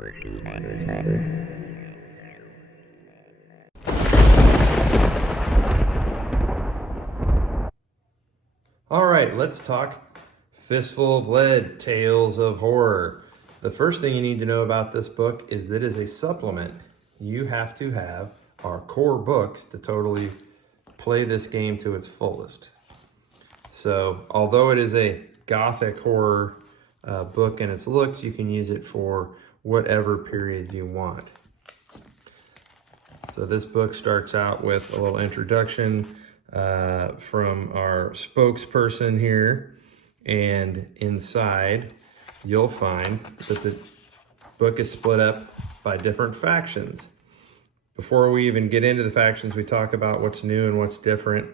All right, let's talk Fistful of Lead, Tales of Horror. The first thing you need to know about this book is that it is a supplement. You have to have our core books to totally play this game to its fullest. So, although it is a gothic horror book in its looks, you can use it for whatever period you want. So this book starts out with a little introduction from our spokesperson here, and inside you'll find that the book is split up by different factions. Before we even get into the factions, we talk about what's new and what's different.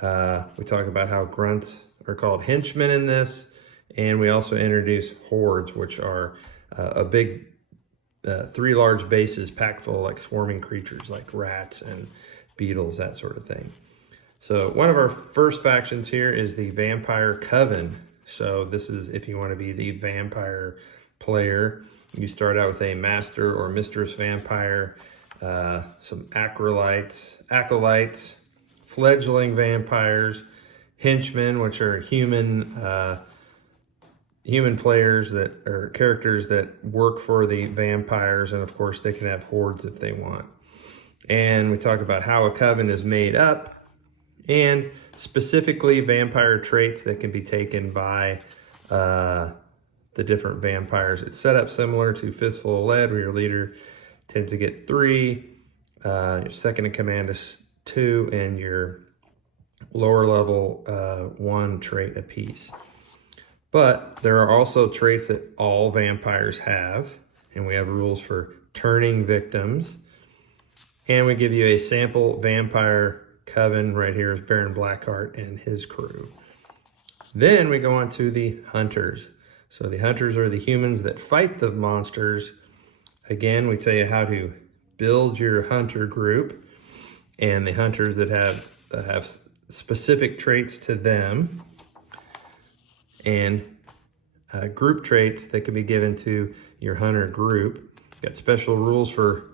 We talk about how grunts are called henchmen in this, and we also introduce hordes, which are a big 3 large bases packed full of like swarming creatures like rats and beetles, that sort of thing. So one of our first factions here is the Vampire Coven. So this is if you want to be the vampire player. You start out with a master or mistress vampire, some acolytes, fledgling vampires, henchmen, which are human players that are characters that work for the vampires, and of course they can have hordes if they want. And we talk about how a coven is made up, and specifically vampire traits that can be taken by the different vampires. It's set up similar to Fistful of Lead, where your leader tends to get 3, your second in command is 2, and your lower level 1 trait apiece. But there are also traits that all vampires have, and we have rules for turning victims. And we give you a sample vampire coven. Right here is Baron Blackheart and his crew. Then we go on to the hunters. So the hunters are the humans that fight the monsters. Again, we tell you how to build your hunter group, and the hunters that have specific traits to them, and group traits that can be given to your hunter group. You've got special rules for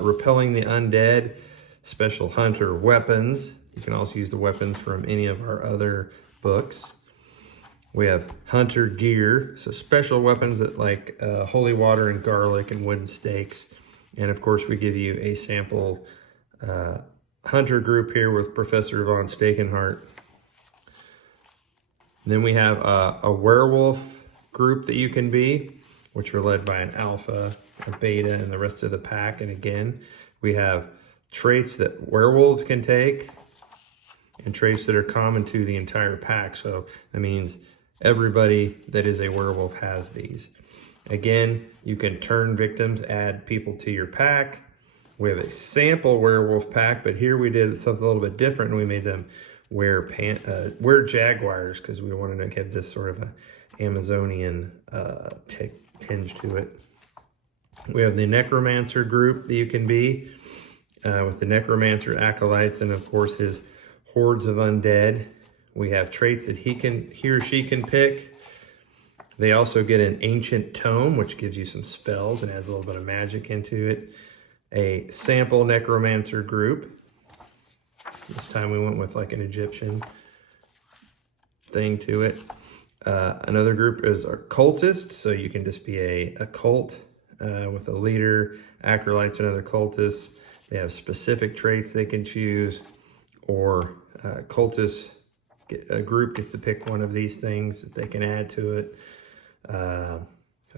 repelling the undead, special hunter weapons. You can also use the weapons from any of our other books. We have hunter gear, so special weapons that like holy water and garlic and wooden stakes. And of course we give you a sample hunter group here with Professor von Stakenhart. Then we have a werewolf group that you can be, which are led by an alpha, a beta, and the rest of the pack. And again, we have traits that werewolves can take and traits that are common to the entire pack. So that means everybody that is a werewolf has these. Again, you can turn victims, add people to your pack. We have a sample werewolf pack, but here we did something a little bit different, and we made them wear jaguars because we wanted to give this sort of an Amazonian tinge to it. We have the necromancer group that you can be with the necromancer acolytes, and of course his hordes of undead. We have traits that he or she can pick. They also get an ancient tome, which gives you some spells and adds a little bit of magic into it. A sample necromancer group. This time we went with like an Egyptian thing to it. Another group is our cultists, so you can just be a cult with a leader, acolytes, and other cultists. They have specific traits they can choose, or cultists, a group gets to pick one of these things that they can add to it.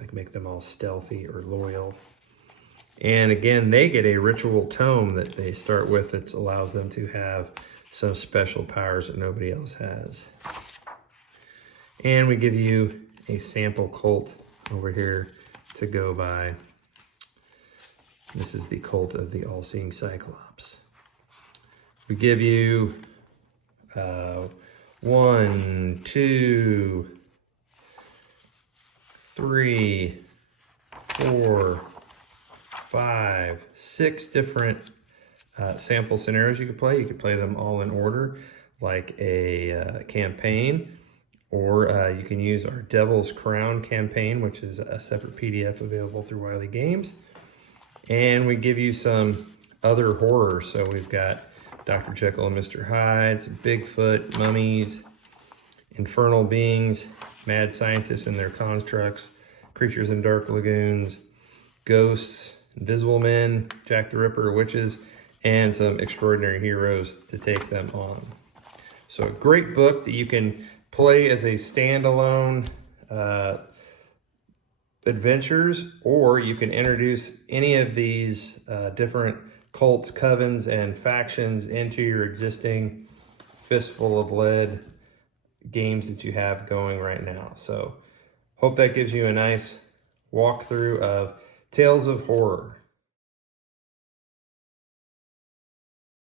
Like make them all stealthy or loyal. And again, they get a ritual tome that they start with that allows them to have some special powers that nobody else has. And we give you a sample cult over here to go by. This is the cult of the all-seeing Cyclops. We give you 1, 2, 3, 4, 5, 6 different sample scenarios you could play. You could play them all in order, like a campaign, or you can use our Devil's Crown campaign, which is a separate PDF available through Wiley Games. And we give you some other horror. So we've got Dr. Jekyll and Mr. Hyde, some Bigfoot, mummies, infernal beings, mad scientists and their constructs, creatures in dark lagoons, ghosts, invisible men, Jack the Ripper, witches, and some extraordinary heroes to take them on. So a great book that you can play as a standalone adventures, or you can introduce any of these different cults, covens, and factions into your existing Fistful of Lead games that you have going right now. So hope that gives you a nice walkthrough of Tales of Horror.